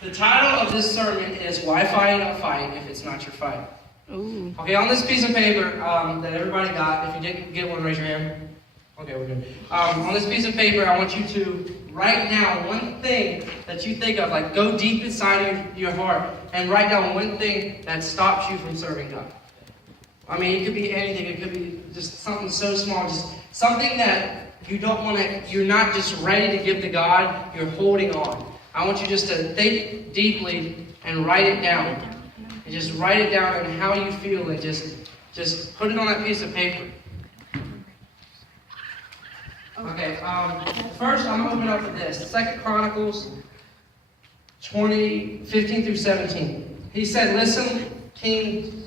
The title of this sermon is Why Fight a Fight If It's Not Your Fight. Ooh. Okay, on this piece of paper that everybody got, if you didn't get one, raise your hand. Okay, we're good. On this piece of paper, I want you to write down one thing that you think of, like go deep inside your heart and write down one thing that stops you from serving God. I mean, it could be anything. It could be just something so small, just something that you don't want to, you're not just ready to give to God, you're holding on. I want you just to think deeply and write it down. And just write it down and how you feel and just put it on that piece of paper. Okay, first I'm going to open up with this. 2 Chronicles 20:15 through 17. He said, "Listen, King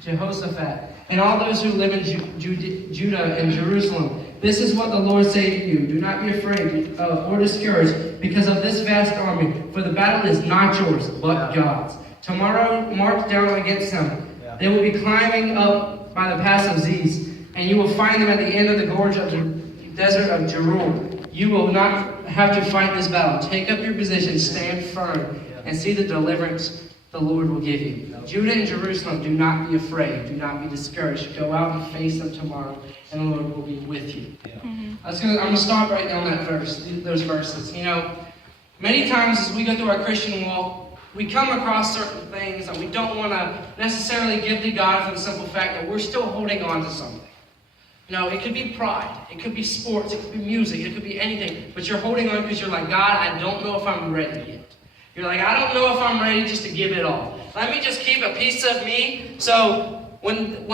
Jehoshaphat, and all those who live in Judah and Jerusalem, this is what the Lord says to you. Do not be afraid or discouraged because of this vast army, for the battle is not yours, but God's. Tomorrow march down against them. They will be climbing up by the pass of Ziz, and you will find them at the end of the gorge of the desert of Jeruel. You will not have to fight this battle. Take up your position, stand firm, and see the deliverance the Lord will give you. Judah and Jerusalem, do not be afraid. Do not be discouraged. Go out and face them tomorrow, and the Lord will be with you." I'm going to stop right down that verse, those verses. You know, many times as we go through our Christian walk, we come across certain things that we don't want to necessarily give to God for the simple fact that we're still holding on to something. You know, it could be pride, it could be sports, it could be music, it could be anything, but you're holding on because you're like, God, I don't know if I'm ready yet. You're like, I don't know if I'm ready just to give it all. Let me just keep a piece of me. So when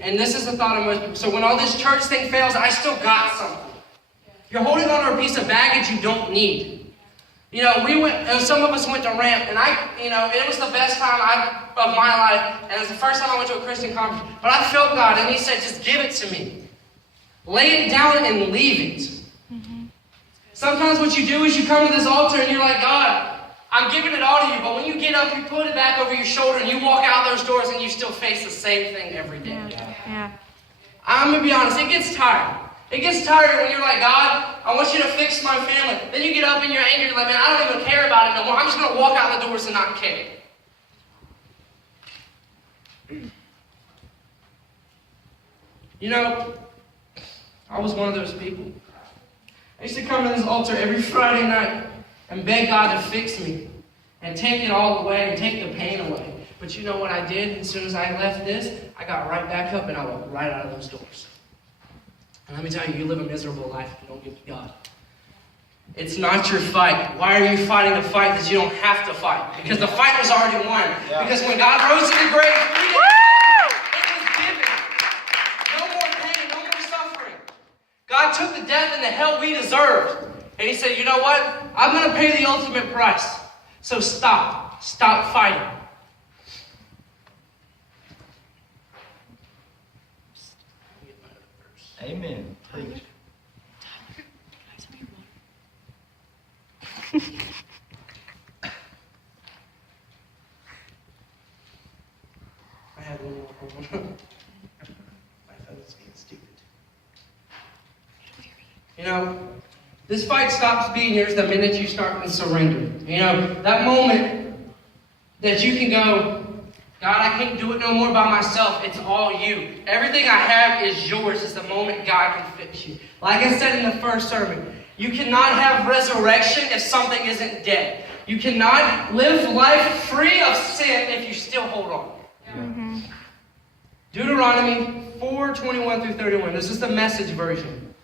and this is the thought of most people, so when all this church thing fails, I still got something. You're holding on to a piece of baggage you don't need. You know, some of us went to Ramp, and it was the best time of my life, and it was the first time I went to a Christian conference. But I felt God, and He said, just give it to me. Lay it down and leave it. Sometimes what you do is you come to this altar, and you're like, God, I'm giving it all to you, but when you get up, you put it back over your shoulder, and you walk out those doors, and you still face the same thing every day. Yeah. I'm going to be honest, it gets tired. It gets tired when you're like, God, I want you to fix my family. Then you get up and you're angry, you're like, man, I don't even care about it no more. I'm just going to walk out the doors and not care. You know, I was one of those people. I used to come to this altar every Friday night and beg God to fix me and take it all away and take the pain away. But you know what I did? As soon as I left this, I got right back up and I walked right out of those doors. And let me tell you, you live a miserable life if you don't give to God. It's not your fight. Why are you fighting a fight that you don't have to fight? Because the fight was already won. Yeah. Because when God rose in the grave, it was given. No more pain, no more suffering. God took the death and the hell we deserved. And He said, you know what? I'm going to pay the ultimate price. So stop. Stop fighting. Amen. Preach. I had one more. My phone's being stupid. You know, this fight stops being yours the minute you start to surrender. You know, that moment that you can go, God, I can't do it no more by myself. It's all you. Everything I have is yours. It's the moment God can fix you. Like I said in the first sermon, you cannot have resurrection if something isn't dead. You cannot live life free of sin if you still hold on. Mm-hmm. Deuteronomy 4:21 through 31. This is the Message version.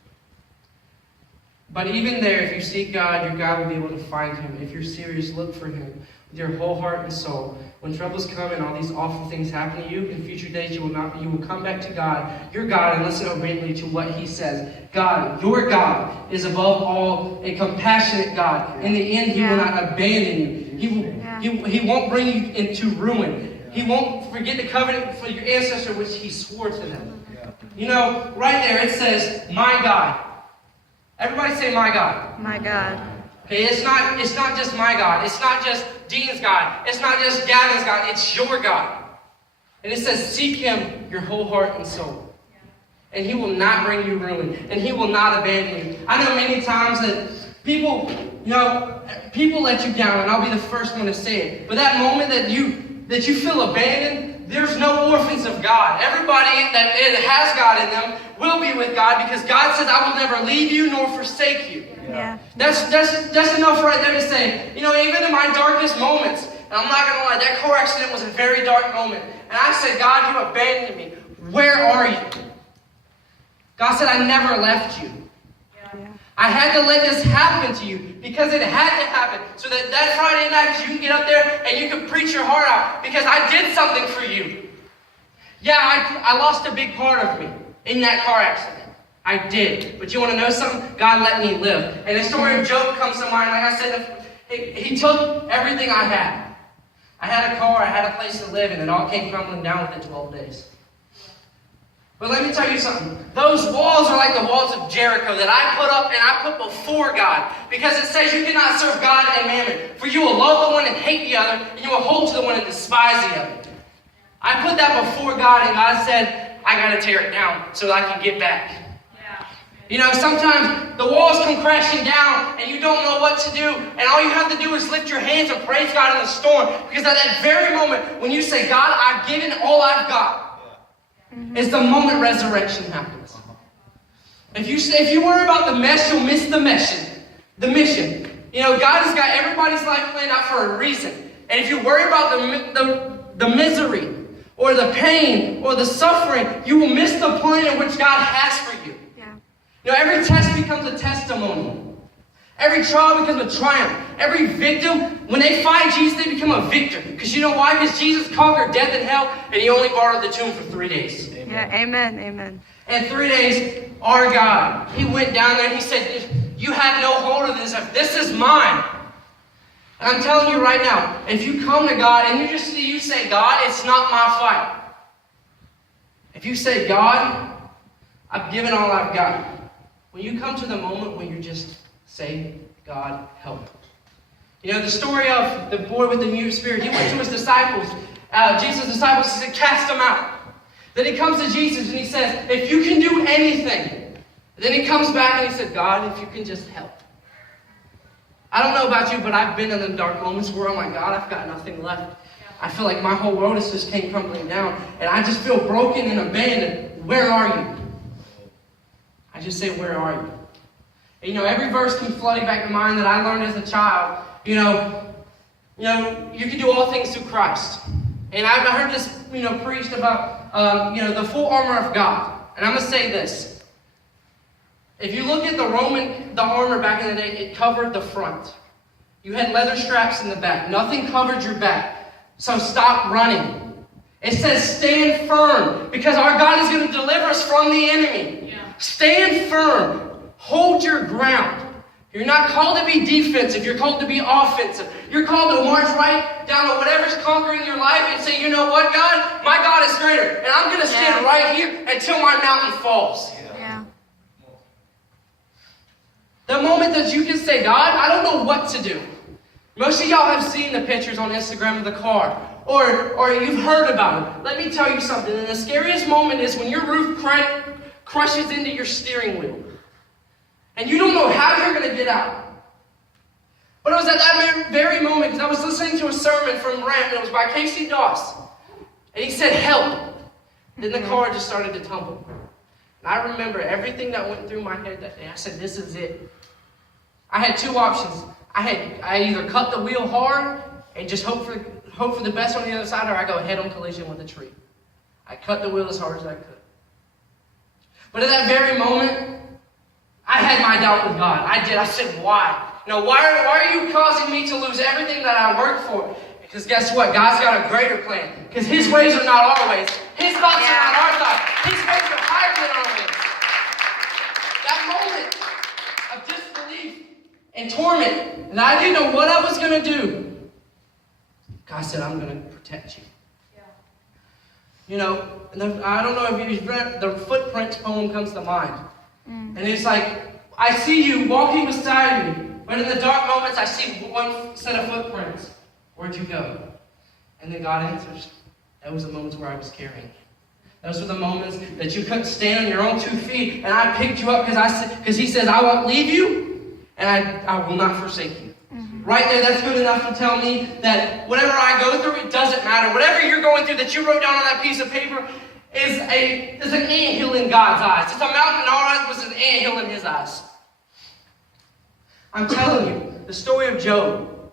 But even there, if you seek God, your God will be able to find Him. If you're serious, look for Him with your whole heart and soul. When troubles come and all these awful things happen to you, in future days you will come back to God, your God, and listen obediently to what He says. God, your God, is above all a compassionate God. In the end, He will not abandon you. He won't bring you into ruin. He won't forget the covenant for your ancestor, which He swore to them. You know, right there it says, my God. Everybody say, my God. My God. Okay, it's not just my God. It's not just Dean's God. It's not just Gavin's God. It's your God. And it says, seek Him your whole heart and soul. And He will not bring you ruin. And He will not abandon you. I know many times that people You know, people let you down, and I'll be the first one to say it. But that moment that you feel abandoned, there's no orphans of God. Everybody that has God in them will be with God because God says, I will never leave you nor forsake you. Yeah. That's enough right there to say, you know, even in my darkest moments, and I'm not going to lie, that car accident was a very dark moment. And I said, God, you abandoned me. Where are you? God said, I never left you. Yeah. I had to let this happen to you because it had to happen so that Friday night you can get up there and you can preach your heart out because I did something for you. Yeah, I lost a big part of me in that car accident. I did. But you want to know something? God let me live. And the story of Job comes to mind. Like I said, he took everything I had. I had a car, I had a place to live, and it all came crumbling down within 12 days. But let me tell you something. Those walls are like the walls of Jericho that I put up and I put before God. Because it says you cannot serve God and mammon. For you will love the one and hate the other, and you will hold to the one and despise the other. I put that before God, and God said, I got to tear it down so that I can get back. You know, sometimes the walls come crashing down and you don't know what to do. And all you have to do is lift your hands and praise God in the storm. Because at that very moment, when you say, God, I've given all I've got, is the moment resurrection happens. If you worry about the mess, you'll miss the mission. The mission. You know, God has got everybody's life planned out for a reason. And if you worry about the misery or the pain or the suffering, you will miss the plan in which God has for you. You know, every test becomes a testimony. Every trial becomes a triumph. Every victim, when they find Jesus, they become a victor. Because you know why? Because Jesus conquered death and hell, and he only borrowed the tomb for 3 days. Amen. Yeah, amen, amen. And 3 days, our God, he went down there and he said, you have no hold of this. This is mine. And I'm telling you right now, if you come to God and you say, God, it's not my fight. If you say, God, I've given all I've got. When you come to the moment when you just say, God, help. You know, the story of the boy with the mute spirit, he went to his disciples, Jesus' disciples, he said, cast them out. Then he comes to Jesus and he says, if you can do anything. Then he comes back and he said, God, if you can just help. I don't know about you, but I've been in the dark moments where, oh my God, I've got nothing left. I feel like my whole world has just came crumbling down. And I just feel broken and abandoned. Where are you? I just say, where are you? And, you know, every verse comes flooding back to mind that I learned as a child. You can do all things through Christ. And I've heard this, preached about, the full armor of God. And I'm going to say this. If you look at the armor back in the day, it covered the front. You had leather straps in the back. Nothing covered your back. So stop running. It says stand firm because our God is going to deliver us from the enemy. Stand firm. Hold your ground. You're not called to be defensive. You're called to be offensive. You're called to march right down to whatever's conquering your life and say, you know what, God? My God is greater. And I'm going to stand right here until my mountain falls. Yeah. The moment that you can say, God, I don't know what to do. Most of y'all have seen the pictures on Instagram of the car. Or you've heard about it. Let me tell you something. And the scariest moment is when your roof crushes into your steering wheel. And you don't know how you're going to get out. But it was at that very moment, because I was listening to a sermon from Ram, and it was by Casey Doss. And he said, help. Then the car just started to tumble. And I remember everything that went through my head that day. I said, this is it. I had two options. I either cut the wheel hard and just hope for the best on the other side, or I go head-on collision with a tree. I cut the wheel as hard as I could. But at that very moment, I had my doubt with God. I did. I said, why? Why are you causing me to lose everything that I worked for? Because guess what? God's got a greater plan. Because his ways are not our ways. His thoughts are not our thoughts. His ways are higher than our ways. That moment of disbelief and torment, and I didn't know what I was going to do. God said, I'm going to protect you. I don't know if you've read the Footprints poem comes to mind. And it's like, I see you walking beside me, but in the dark moments I see one set of footprints. Where'd you go? And then God answers, those were the moments where I was carrying you. Those were the moments that you couldn't stand on your own 2 feet, and I picked you up because he says, I won't leave you, and I will not forsake you. Right there, that's good enough to tell me that whatever I go through, it doesn't matter. Whatever you're going through that you wrote down on that piece of paper is an anthill in God's eyes. It's a mountain in our eyes, but it's an anthill in His eyes. I'm telling you, the story of Job,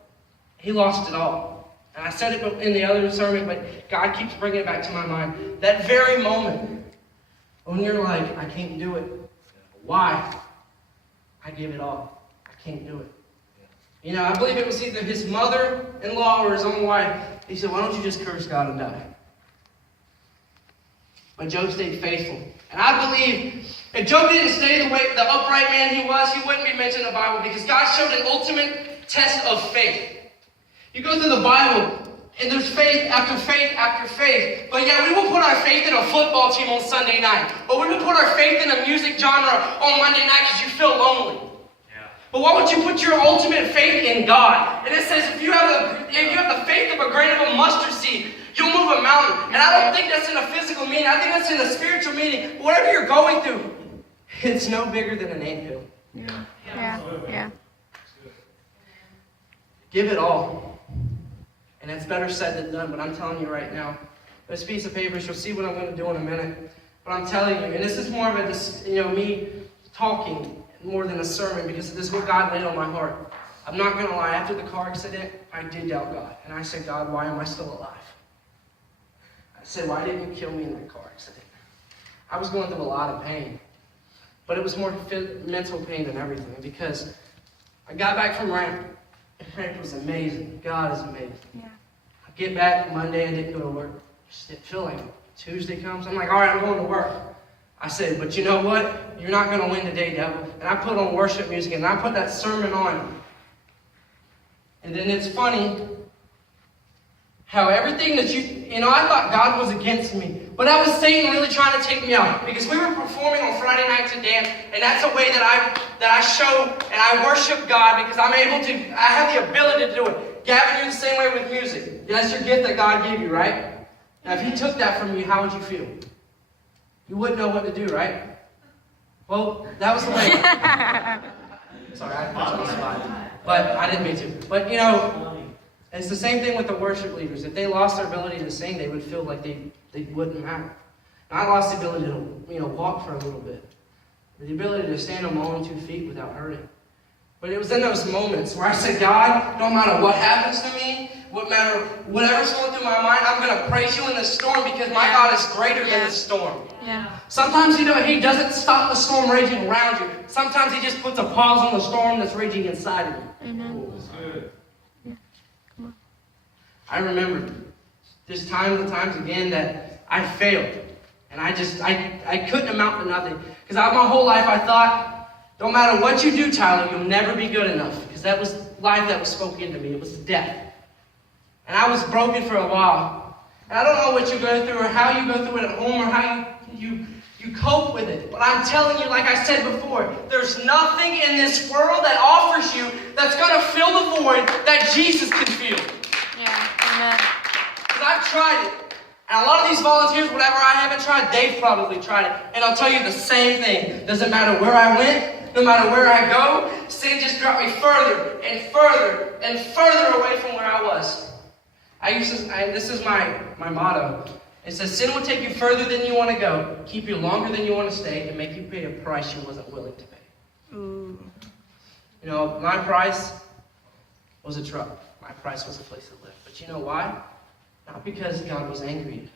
he lost it all. And I said it in the other sermon, but God keeps bringing it back to my mind. That very moment when you're like, I can't do it. Why? I give it all. I can't do it. You know, I believe it was either his mother-in-law or his own wife. He said, why don't you just curse God and die? But Job stayed faithful. And I believe if Job didn't stay the upright man he was, he wouldn't be mentioned in the Bible, because God showed an ultimate test of faith. You go through the Bible, and there's faith after faith after faith. But yeah, we will put our faith in a football team on Sunday night. Or we will put our faith in a music genre on Monday night because you feel lonely. But why would you put your ultimate faith in God? And it says if you have the faith of a grain of a mustard seed, you'll move a mountain. And I don't think that's in a physical meaning. I think that's in a spiritual meaning. Whatever you're going through, it's no bigger than an anthill. Yeah. Give it all. And it's better said than done, but I'm telling you right now. This piece of paper, you'll see what I'm going to do in a minute. But I'm telling you, and this is more of a, me talking more than a sermon, because this is what God laid on my heart. I'm not going to lie. After the car accident, I did doubt God. And I said, God, why am I still alive? I said, why didn't you kill me in that car accident? I was going through a lot of pain. But it was more mental pain than everything, because I got back from ramp. And ramp was amazing. God is amazing. Yeah. I get back Monday, I didn't go to work. Just didn't feel like it. Tuesday comes, I'm like, all right, I'm going to work. I said, but you know what? You're not going to win today, devil. And I put on worship music, and I put that sermon on. And then it's funny how everything that I thought God was against me. But that was Satan really trying to take me out. Because we were performing on Friday night to dance, and that's a way that I show and I worship God, because I have the ability to do it. Gavin, you're the same way with music. That's your gift that God gave you, right? Now, if He took that from you, how would you feel? You wouldn't know what to do, right? Well, that was the way. Sorry, I put you on the spot. But I didn't mean to. But, it's the same thing with the worship leaders. If they lost their ability to sing, they would feel like they wouldn't matter. And I lost the ability to, walk for a little bit. The ability to stand on my own 2 feet without hurting. But it was in those moments where I said, God, no matter what happens to me, whatever's going through my mind, I'm going to praise you in the storm, because my God is greater than the storm. Yeah. Sometimes, He doesn't stop the storm raging around you. Sometimes He just puts a pause on the storm that's raging inside of you. Amen. That's good. I remember there's times and times again that I failed. And I couldn't amount to nothing. Because my whole life I thought, no matter what you do, Tyler, you'll never be good enough. Because that was life that was spoken into me. It was death. And I was broken for a while. And I don't know what you go through, or how you go through it at home, or how you cope with it. But I'm telling you, like I said before, there's nothing in this world that offers you that's going to fill the void that Jesus can fill. Yeah. Amen. Because I've tried it. And a lot of these volunteers, whatever I haven't tried, they've probably tried it. And I'll tell you the same thing. Doesn't matter where I went, no matter where I go, sin just brought me further and further and further away from where I was. This is my motto. It says, sin will take you further than you want to go, keep you longer than you want to stay, and make you pay a price you wasn't willing to pay. Ooh. My price was a truck. My price was a place to live. But you know why? Not because God was angry at me.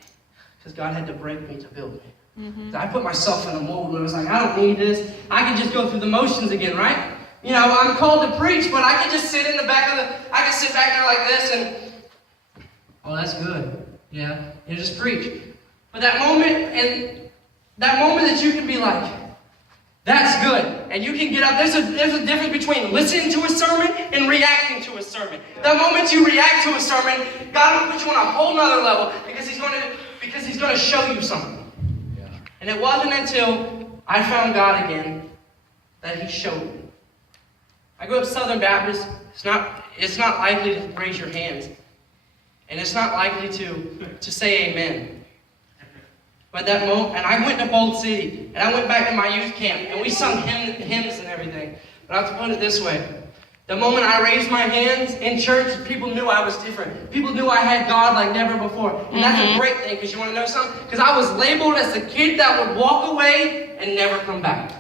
Because God had to break me to build me. Mm-hmm. I put myself in a mold where I was like, I don't need this. I can just go through the motions again, right? I'm called to preach, but I can just sit in the back I can sit back there like this and, oh, that's good. Yeah, just preach. But that moment that you can be like, that's good. And you can get up. There's a difference between listening to a sermon and reacting to a sermon. The moment you react to a sermon, God will put you on a whole nother level, because He's going to show you something. Yeah. And it wasn't until I found God again that He showed me. I grew up Southern Baptist. It's not likely to raise your hands. And it's not likely to say amen. But that moment, and I went to Bold City, and I went back to my youth camp, and we sung hymns and everything. But I have to put it this way. The moment I raised my hands in church, people knew I was different. People knew I had God like never before. And that's a great thing, because you want to know something? Because I was labeled as the kid that would walk away and never come back.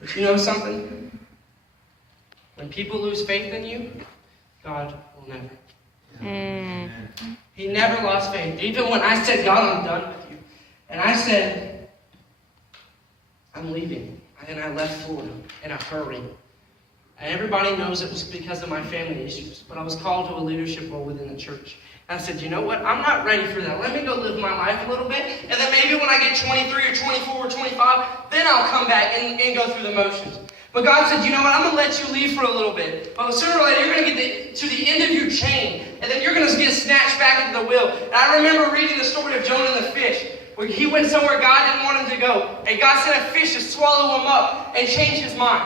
But you know something? When people lose faith in you, God will never. He never lost faith. Even when I said, God, I'm done with you. And I said, I'm leaving. And I left Florida in a hurry. And everybody knows it was because of my family issues. But I was called to a leadership role within the church. And I said, you know what? I'm not ready for that. Let me go live my life a little bit. And then maybe when I get 23 or 24 or 25, then I'll come back and go through the motions. But God said, you know what? I'm going to let you leave for a little bit. But sooner or later, you're going to get to the end of your chain. And then you're going to get snatched back into the wheel. And I remember reading the story of Jonah and the fish, where he went somewhere God didn't want him to go. And God sent a fish to swallow him up and change his mind.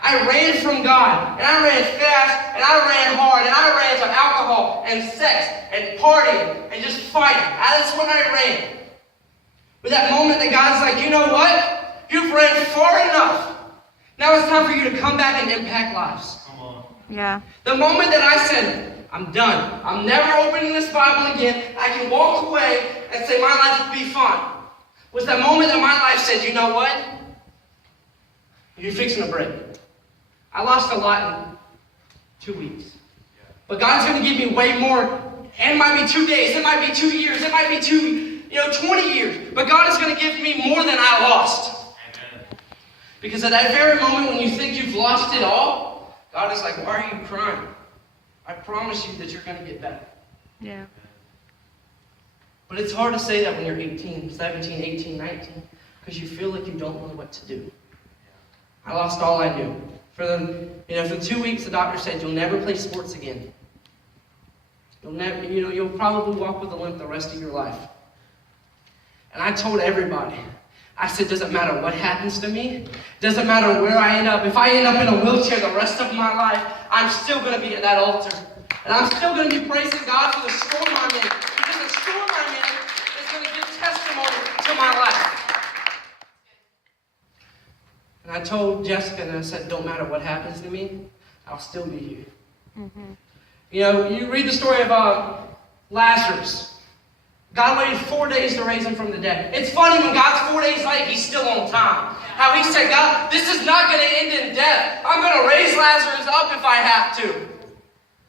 I ran from God, and I ran fast, and I ran hard, and I ran to alcohol and sex and partying and just fighting. That's when I ran. But that moment that God's like, you know what? You've ran far enough. Now it's time for you to come back and impact lives. Come on. Yeah. The moment that I said, I'm done. I'm never opening this Bible again. I can walk away and say my life will be fine. Was the moment that my life said, you know what? You're fixing to break. I lost a lot in 2 weeks. But God's going to give me way more. And it might be 2 days. It might be 2 years. It might be 20 years. But God is going to give me more than I lost. Amen. Because at that very moment when you think you've lost it all, God is like, why are you crying? I promise you that you're going to get better. Yeah. But it's hard to say that when you're 18, 17, 18, 19, because you feel like you don't know what to do. I lost all I knew. For 2 weeks, the doctor said, you'll never play sports again. You'll probably walk with a limp the rest of your life. And I told everybody, I said, doesn't matter what happens to me. Doesn't matter where I end up. If I end up in a wheelchair the rest of my life, I'm still going to be at that altar. And I'm still going to be praising God for the storm I'm in. Because the storm I'm in is going to give testimony to my life. And I told Jessica, and I said, don't matter what happens to me, I'll still be here. Mm-hmm. You read the story of Lazarus. God waited 4 days to raise him from the dead. It's funny, when God's 4 days late, he's still on time. How he said, God, this is not going to end in death. I'm going to raise Lazarus up if I have to.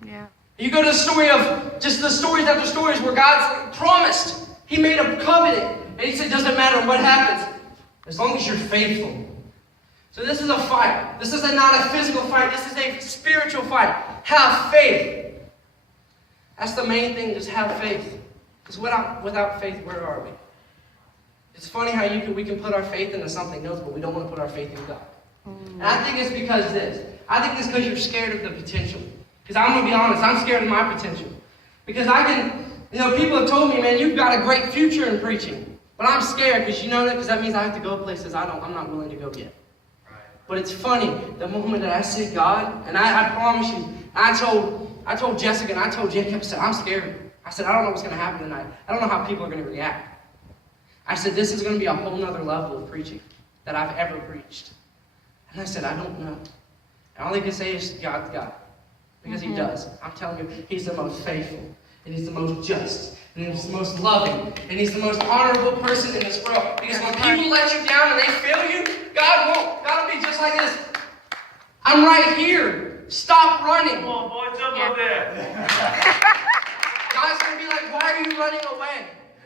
Yeah. You go to the story of just the stories after stories where God's promised. He made a covenant. And he said, doesn't matter what happens, as long as you're faithful. So this is a fight. This is not a physical fight. This is a spiritual fight. Have faith. That's the main thing, just have faith. Because without faith, where are we? It's funny how we can put our faith into something else, but we don't want to put our faith in God. And I think it's because this. I think it's because you're scared of the potential. Because I'm going to be honest, I'm scared of my potential. Because people have told me, man, you've got a great future in preaching. But I'm scared because because that means I have to go places I'm not willing to go yet. But it's funny, the moment that I see God, and I promise you, I told Jessica and I told Jacob, I said, I'm scared. I said, I don't know what's going to happen tonight. I don't know how people are going to react. I said, this is going to be a whole nother level of preaching that I've ever preached. And I said, I don't know. And all they can say is, God's God. Because He does. I'm telling you, He's the most faithful. And He's the most just. And He's the most loving. And He's the most honorable person in this world. Because when people let you down and they fail you, God won't. God will be just like this. I'm right here. Stop running. Come on, boy, jump up there. God's going to be like, why are you running away?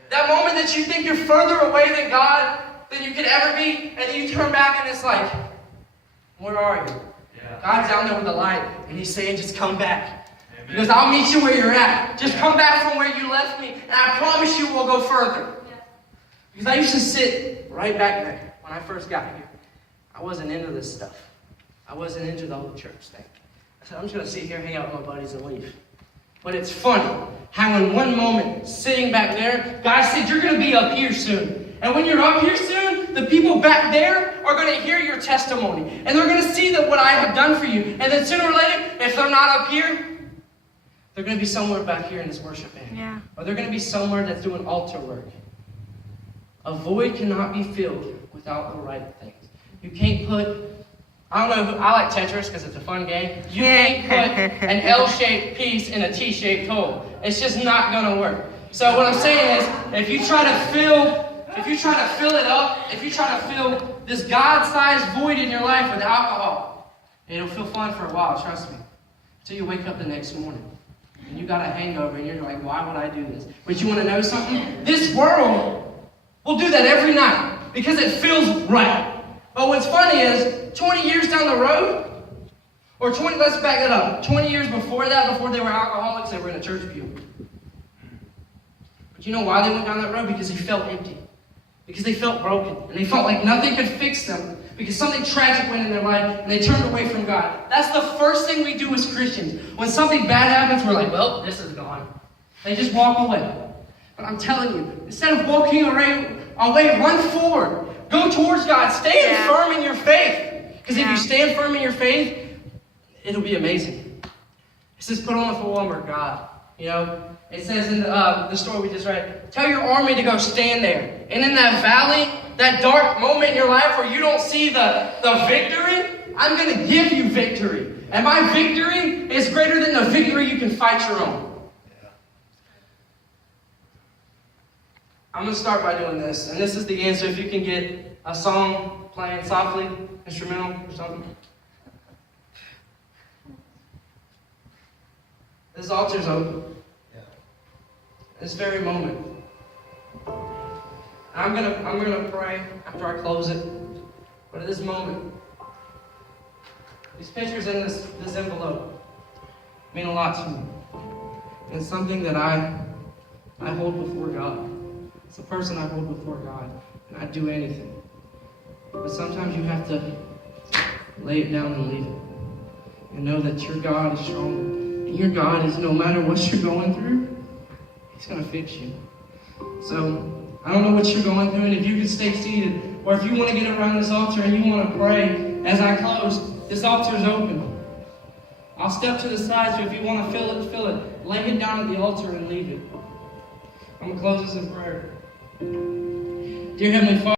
That moment that you think you're further away than God than you could ever be, and then you turn back and it's like, where are you? Yeah. God's down there with the light, and He's saying, just come back. Amen. Because I'll meet you where you're at. Just come back from where you left me, and I promise you we'll go further. Yeah. Because I used to sit right back there when I first got here. I wasn't into this stuff. I wasn't into the whole church thing. I said, I'm just going to sit here, hang out with my buddies, and leave. But it's funny how in one moment, sitting back there, God said, you're going to be up here soon. And when you're up here soon, the people back there are going to hear your testimony. And they're going to see that what I have done for you. And then sooner or later, if they're not up here, they're going to be somewhere back here in this worship band. Yeah. Or they're going to be somewhere that's doing altar work. A void cannot be filled without the right things. You can't put, I don't know, I like Tetris because it's a fun game. You can't put an L-shaped piece in a T-shaped hole. It's just not going to work. So what I'm saying is, if you try to fill it up, if you try to fill this God-sized void in your life with alcohol, it'll feel fun for a while, trust me. Until you wake up the next morning. And you got a hangover and you're like, why would I do this? But you want to know something? This world will do that every night because it feels right. But what's funny is, 20 years down the road, or let's back it up. 20 years before that, before they were alcoholics, they were in a church pew. But you know why they went down that road? Because they felt empty. Because they felt broken. And they felt like nothing could fix them. Because something tragic went in their life, and they turned away from God. That's the first thing we do as Christians. When something bad happens, we're like, well, this is gone. They just walk away. But I'm telling you, instead of walking away, run forward. Go towards God. Stand firm in your faith. Because if you stand firm in your faith, it'll be amazing. It says, put on the full armor of God. You know, it says in the story we just read, tell your army to go stand there. And in that valley, that dark moment in your life where you don't see the victory, I'm going to give you victory. And my victory is greater than the victory you can fight your own. I'm going to start by doing this. And this is the answer. If you can get a song playing softly, instrumental or something. This altar's open. This very moment. I'm gonna pray after I close it. But at this moment, these pictures in this envelope mean a lot to me. And it's something that I hold before God. It's a person I hold before God. And I'd do anything. But sometimes you have to lay it down and leave it. And know that your God is stronger. And your God is, no matter what you're going through, He's going to fix you. So, I don't know what you're going through, and if you can stay seated, or if you want to get around this altar and you want to pray, as I close, this altar is open. I'll step to the side, so if you want to fill it. Lay it down at the altar and leave it. I'm going to close this in prayer. Dear Heavenly Father,